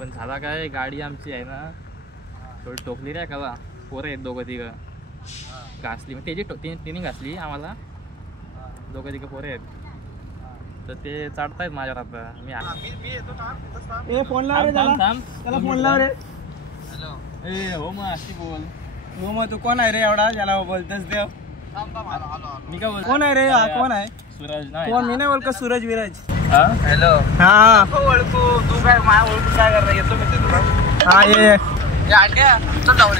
पण झाला काय, गाडी आमची आहे ना थोडी टोकली रे का, पोरं आहेत दोघं तिघं, घासली मग त्याची तिने घासली आम्हाला, दोघं तिघं पोरं आहेत तर ते चढतायत माझ्यावर आता. मी फोन लाव रे त्याला फोन लाव रे. ए हो मग अशी बोल. हो मग तू कोण आहे रे एवढा ज्याला बोलतोस देव? मी काय बोल, कोण आहे रे हा? कोण आहे? सूरज नाही कोण? मी नाही बोल का सूरज विराज. हॅलो हा ओळखू तू काय माझ्या ओळखू काय करता, येतो मी ते तुला. हा ये चल जाऊन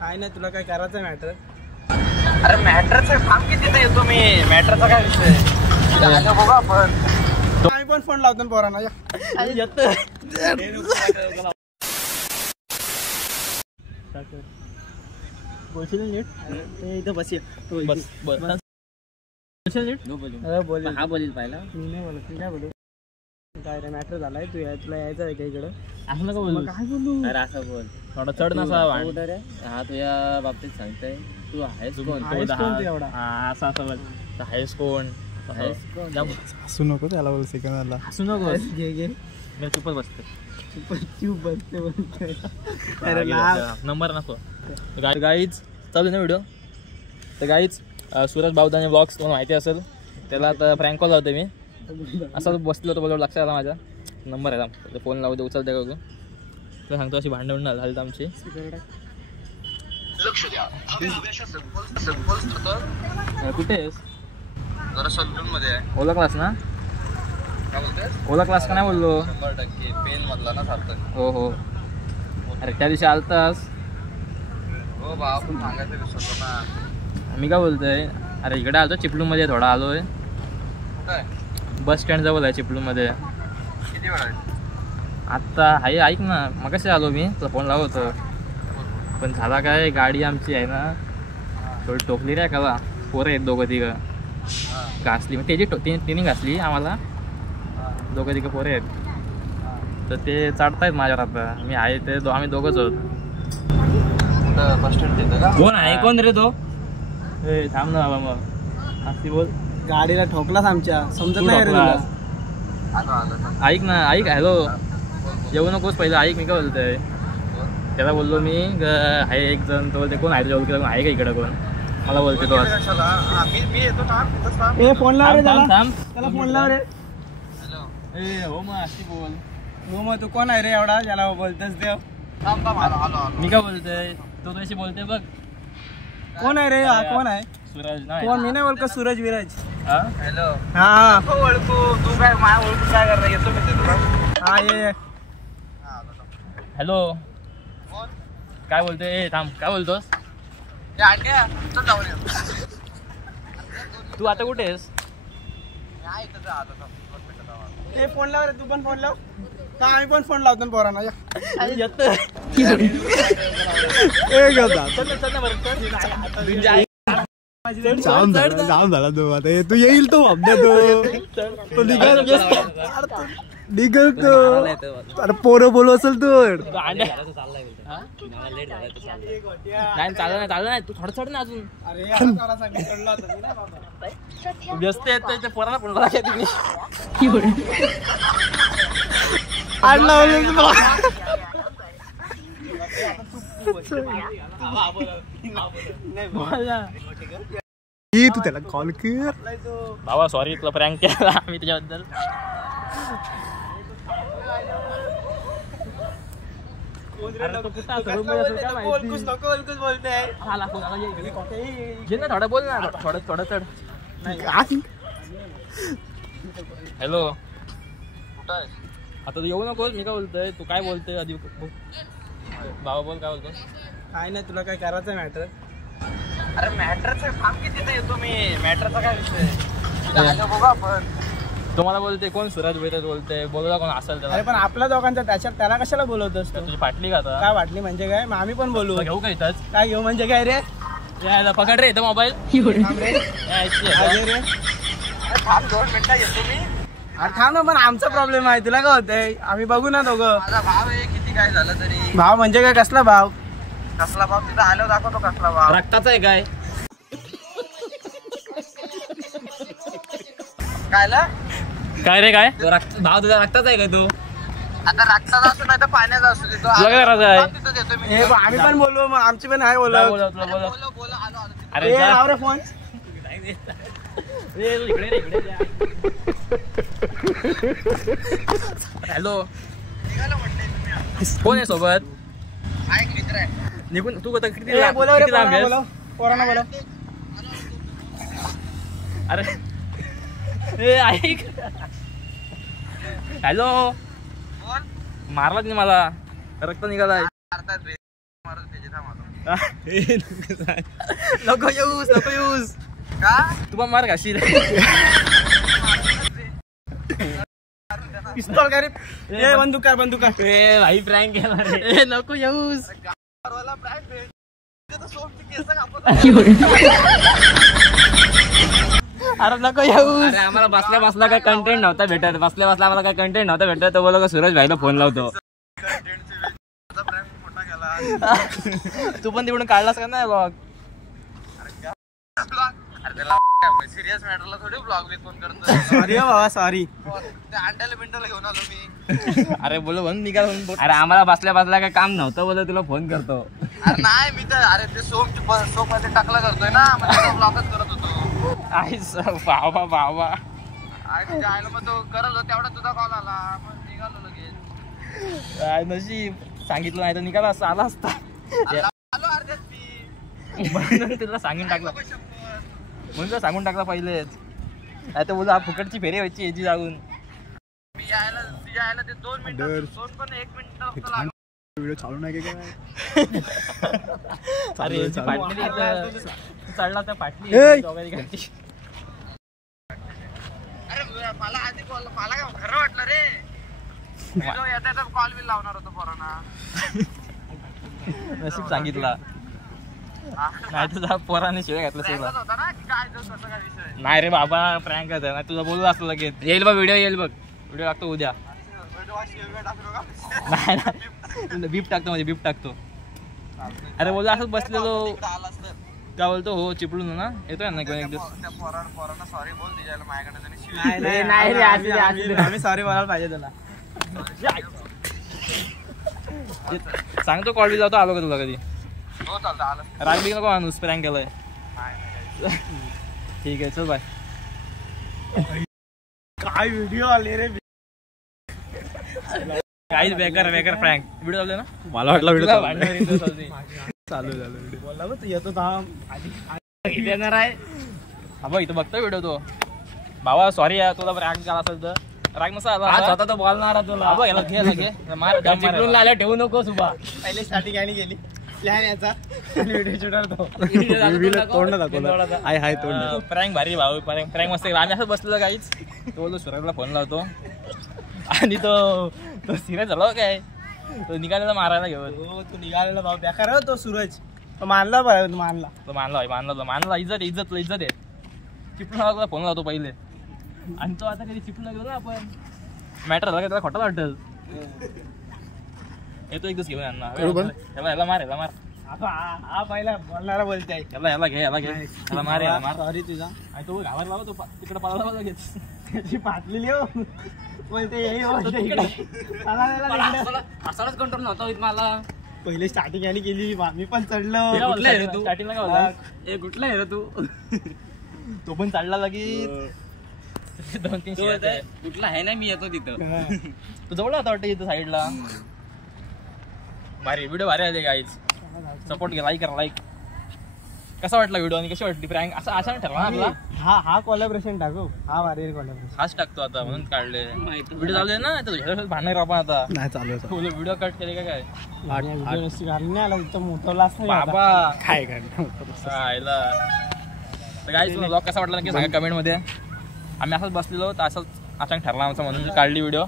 काय नाही, तुला काय करायचं मॅटर? अरे मॅटरचा काम किती नाही येतो मी, मॅटरचा काय विषय बघा आपण. आम्ही पण फोन लावतो पोरांना. बोलशील नीट इथं बस बस बस बोल. हा बोलील पाहिला, मी नाही बोलत. मी काय बोलू? काय रे मॅटर झालाय, तू तुला यायचं आहे का इकडं? असं नका बोलू. काय बोलू? अरे असं बोल, थोडा चढ नसा. हा तुझ्या बाबतीत सांगताय, तू आहेस कोण? एवढा असं असं बोल, आहेस कोण? हसू नको त्याला बोल. सेकंदाला हसू नको, घे घे. मी चुपच बसते. चूप बसते. नंबर नको. गाईज चालू ना व्हिडिओ. तर गाईज सूरज बावदाने ब्लॉग्स तुम्हाला माहिती असेल, त्याला आता फ्रँक कॉल लावते मी. असं बसलो होतो, बरोबर लक्षात आला माझा. नंबर आहे, फोन लावते, उचलते का तू? तर सांगतो अशी भांडण झाली आमची. कुठे आहेस? जरा सलून मध्ये आहे. ओला क्लास ना? काय बोलतोस? ओला क्लास का नाही बोललो? 100% पेन मधला ना सारखं. हो हो. अरे त्या दिवशी आलतास. हो बा, आपण सांगायचं विसरलो ना. मी काय बोलतोय, अरे इकडे आलो चिपळूणमध्ये, थोडा आलोय. कुठं आहे? बस स्टँड जवळ आहे चिपळूणमध्ये. किती वेळ आहे? आत्ता आहे, ऐक ना, मग कशी आलो मी, तुला फोन लावत होतो. पण झाला काय, गाडी आमची आहे ना थोडी टोकली रे का, पोरं आहेत दोघं तिघं, घासली मग त्याची तिने घासली आम्हाला, दोघं तिघं पोरं आहेत तर ते चढतायत माझ्यावर आता. मी आहे ते आम्ही दोघंच आहोत. कुठं बस स्टँड तिथं का? कोण आहे, कोण रे तो? ए थांब ना बाबा, मग अशी बोल. गाडीला ठोकलास आमच्या, समजत नाही रे तुला? आलो. ऐक ना, ऐक. हॅलो, येऊ नकोस पहिलं, ऐक. मी काय बोलतोय, त्याला बोललो मी आहे एक जण, तो बोलते कोण आहे तुझ्या ओळखीला, आहे का इकडं कोण? मला बोलते तो मी येतो. थांब. ए फोन लाव रे त्याला. थांब. त्याला फोन लाव रे. हॅलो. ए हो मग अशी बोल. हो मग तू कोण आहे रे एवढा ज्याला बोलतोस देव? थांब. आलो. मी काय बोलतोय, तो तुझ्याशी बोलते बघ. कोण आहे रे हा? कोण आहे? सूरज नाही. कोण? मी नाही बोल का सूरज विराज. हॅलो. हा ओळखू तू काय माझ्या ओळखू काय करता, येतो मी ते तुला. हा ये. हॅलो, काय बोलतोय? ए थांब, काय बोलतोस? चल जाऊन ये. तू आता कुठे आहेस? ए फोन लाव रे, तू पण फोन लाव. का आम्ही पण फोन लावतो पोरांना. जाम झाला तो आता, तू येईल तो अपडेट, तो निघल तो. अरे पोरं बोलू असेल तू. नाही चाललं नाही, तू थोडं चढ ना अजून. व्यस्त येत पोराला फोन लावायचा तुम्ही. तू त्याला कॉल कर बाबा. सॉरी, तुला प्रँक केला आम्ही तुझ्याबद्दल. थोडं बोल ना, थोडं चढ. हॅलो, कुठं आहे? आता तू येऊ नकोस. मी काय बोलतोय, तू काय बोलतोय आधी बाबा बोल, काय बोलतो? काय नाही, तुला काय करायचं मॅटर? अरे मॅटरचा काम किती नाही येतो मी, मॅटरचा काय विषय बघा आपण. तुम्हाला बोलते कोण? सूरज विराज बोलते, बोलला कोण असेल त्याला. अरे पण आपल्या दोघांचा त्याच्यात त्याला कशाला बोलवतोस तू? तुझी फाटली का आता? काय वाटली म्हणजे काय? मग आम्ही पण बोलू. घेऊ का इथंच? काय घेऊ म्हणजे काय रे? यायला पकड रे इथं मोबाईल. थांब 2 मिनिटं येतो मी. अरे थांब ना, पण आमचा प्रॉब्लेम आहे, तुला काय होतंय? आम्ही बघू ना दोघं. माझा भाव आहे, किती काय झालं तरी. भाव म्हणजे काय? कसला भाव? कसला भाव? तिथं आल्यावर दाखवतो कसला भाव. रक्ताचा आहे काय? कायला? काय रे काय? भाव तुझा रक्ताचा आहे काय? तू आता रक्ताचा असू नाही तर पाण्याचा असू देतो. तुला काय करायचं आहे? तिथं देतो मी. आम्ही पण बोलू मग आमची पण आहे तुला बोल. बोलव, तुला बोलव. बोला आलो अरे जा. फोन हॅलो, निघालो म्हटलंय तुम्ही. कोण आहे सोबत? हा एक मित्र आहे. निघून तू आता किती बोलव रे, किती लांब आहेस? पोरांना बोलव. अरे ए ऐक. हॅलो, बोल. मारला नाही मला, रक्त निघालाय. मारतात रे. मारत त्याचे थांब आता. नको येऊस, नको येऊस. का? तू पण मार खाशील. पिस्तॉल का रे? ए बंदूक कर. ए भाई प्रँक केला रे. ए नको येऊस. गावाला prank भेट. तिथं सोमची केस कापत. अरे नको येऊस. अरे आम्हाला बसल्या काय कंटेंट नव्हता भेटत. बसल्या आम्हाला काय कंटेंट नव्हता भेटत. तो बोला का सूरज भाईला फोन लावतो. prank मोठा केला. तू पण तिकडून काढलास का नाही ब्लॉग? अरे त्याला सिरियस मॅटरला थोडी ब्लॉग बी फोन करतो. सॉरी बाबा सॉरी. त्या अंड्याला बिंडाला घेऊन आलो मी. अरे बोलो म्हणून निघाल. अरे आम्हाला बसल्या काय काम नव्हतं बोला तुला फोन करतो. अरे नाही मी तर अरे ते सोम मध्ये टाकला करतोय ना मग ब्लॉगच करत होतो. आईस बाबा बाबा. आणि तुझ्या आईला मग तो करत होता तेवढा तुझा कॉल आला मग निघालो लगेच. काय नशीब, सांगितलं नाही तर निघाला असता, आला असता. आलो अर्ध्यात मी. म्हणून तुला सांगून टाकला, म्हणून तुला सांगून टाकला पहिलेच. नाही तर बोला फुकटची फेरी व्हायची याची जाऊन. मी तुझ्या आईला ते 2 मिनिटं 2 पण 1 मिनिट फक्त लागलं. व्हिडिओ चालू नाही काय? अरे यांची फाटलेली इथं. तू चढला तर फाटली ए! दोघांची घरची. अरे मला आधी मला काय खरं वाटलं रे. येता कॉल बिल लावणार होतो पोरांना. नशीब सांगितला नाही तुझा पोराने शिवाय घातलं सगळं. सांगत होता ना की काय जो कसं काय विषय. नाही रे बाबा, प्रँक आहे. नाही तुझा बोलू असलं लगेच. येईल बघ व्हिडिओ येईल बघ. व्हिडिओ टाकतो उद्या. टाकलो का? नाही ना, बीप टाकतो म्हणजे बीप टाकतो. अरे बोल असंच बसलेलो. तिकडं आलास तर काय बोलतो हो चिपळून ना येतोय ना कोण एक दिवस. त्या पोरांना सॉरी बोल तिच्याला माझ्याकडे त्यांनी शिवी. नाही रे, आम्ही सॉरी बोलायला पाहिजे तुला. सांगतो कॉल जातो. आलो का तुला कधी? हो चालतं आलं. राग बी नको माणूस, प्रँक केलाय. नाही. ठीक आहे चल बाय. काय व्हिडिओ आले रे. काहीच बेकार प्रँक व्हिडिओ चालू ना. मला वाटलं तुला भांडण येतं चालते. चालू व्हिडिओ. बोलला तू येतो थांब. येणार आहे. हा बघ इथं बघतो व्हिडिओ तो. भावा सॉरी यार, तुला राग झाला असेल तर. राग नसा आला आज असा. स्वतः तो बोलणार तुला. हा बघ याला घे मार. चिपळून लाल्या ठेवू नको सुबा. पहिले स्टार्टिंग आणि गेली प्लॅन याचा व्हिडिओ शूटर तो तोंड दाखवलं. हाय तोंड. प्रँक भारी भाऊ. प्रँक मस्त. आम्ही असं बसलेलो काहीच. तो बोलतो सुरजला फोन लावतो आणि तो सिरियस झाला काय. तो निघालेला मारायला घेऊन. हो तू निघालेला भाऊ बेकार हो तो सूरज. तो मानला पाहिजे. तो मानला इज्जत आहे. चिपळून फोन लावतो पहिले आणि तो आता कधी चिपळून गेलो ना आपण. मॅटर झाला का त्याला खोटा वाटेल. येतो एक दिवस घेऊन यांना. याला मार. हा पहिला बोलणारा बोलताय. याला घे याला मार. सॉरी तुझा. आणि तो घाबर लावा तो तिकडे पळाला लगेच. त्याची फाटलेली हो बोलते असाच कंट्रोल नव्हता होत मला. पहिले स्टार्टिंग आणि केली मी पण चढलो. कुठला आहे रे तू? स्टार्टिंगला काय बोलला? ए कुठला आहे रे तू? तो पण चढला लगेच. 2-3 तू शिव्या. कुठला आहे ना मी येतो तिथं. तू जवळ होता वाटतं इथं साईडला. भारी व्हिडिओ भारी आले गाईज. सपोर्ट घ्या, लाईक करा. लाईक कसा वाटला व्हिडिओ आणि कशी वाटली प्रँक? असं असा ठरला ना आपला. हा कोलॅबरेशन टाकू. हा भारी कोलॅबरेशन. हाच टाकतो आता म्हणून काढले व्हिडिओ. चालले ना तर भांडणार आपण आता. नाही चालू व्हिडिओ कट केले का काय व्हिडिओ नसती घालून नाही आला तिथं मोठवलाच नाही आता. बाबा काय करणार. आयला. तर गाईज तुला ब्लॉग कसा वाटला नक्की सांगा कमेंट मध्ये. आम्ही असंच बसलेलो तर असंच अचानक ठरला आमचा म्हणून काढली व्हिडिओ.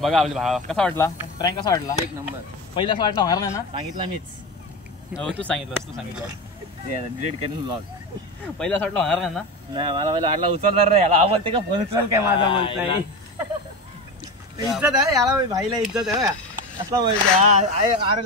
बघा आपली भावा कसा वाटला प्रँक. कसा वाटला? एक नंबर. पहिलं असं वाटलं होणार नाही ना. सांगितलं मीच. हो तू सांगितलं. डिलीट करून ब्लॉग. पहिलं असं वाटलं होणार नाही ना. नाही मला पहिला वाटला उचलणार रे. याला आवडते का फोन उचल काय माझा बोलताय. इज्जत आहे याला. भाईला इज्जत आहे असला बोलते. अरे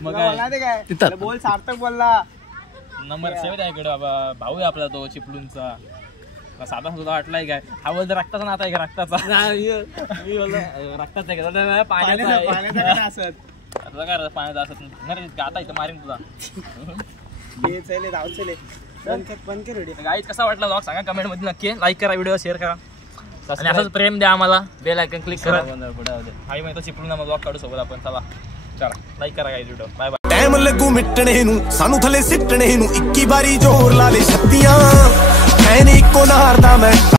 मग बोलला ते काय बोल. सार्थक बोलला. नंबर 7 आहे इकडे बाबा. भाऊ आहे आपला तो चिपळूणचा. साधा सुद्धा वाटलाय काय हा बोलतो रक्ताचा नाता आहे का रक्ताचा मी बोललो रक्ताचा आहे का पाण्याचा आहे पाण्याचं काय असत आता काय पाण्याचा असत नाही आता इथं मारीन तुला हे चले जाऊ चले बंद कर व्हिडिओ गाईज कसा वाटला ब्लॉग सांगा कमेंट मध्ये नक्की लाईक करा व्हिडिओ शेअर करा आणि असंच प्रेम द्या आम्हाला बेल आयकन क्लिक करा आई मग चिपळून ब्लॉग काढू सोबत आपण चला लाईक करा guys video bye bye time ਲੱਗੂ ਮਿਟਣੇ ਨੂੰ ਸਾਨੂੰ ਥੱਲੇ ਸਿੱਟਣੇ ਨੂੰ 21 ਵਾਰੀ ਜ਼ੋਰ ਲਾ ਲੈ ਛੱਤੀਆਂ ਐ ਨੀ ਇੱਕੋ ਨਾਰ ਦਾ ਮੈਂ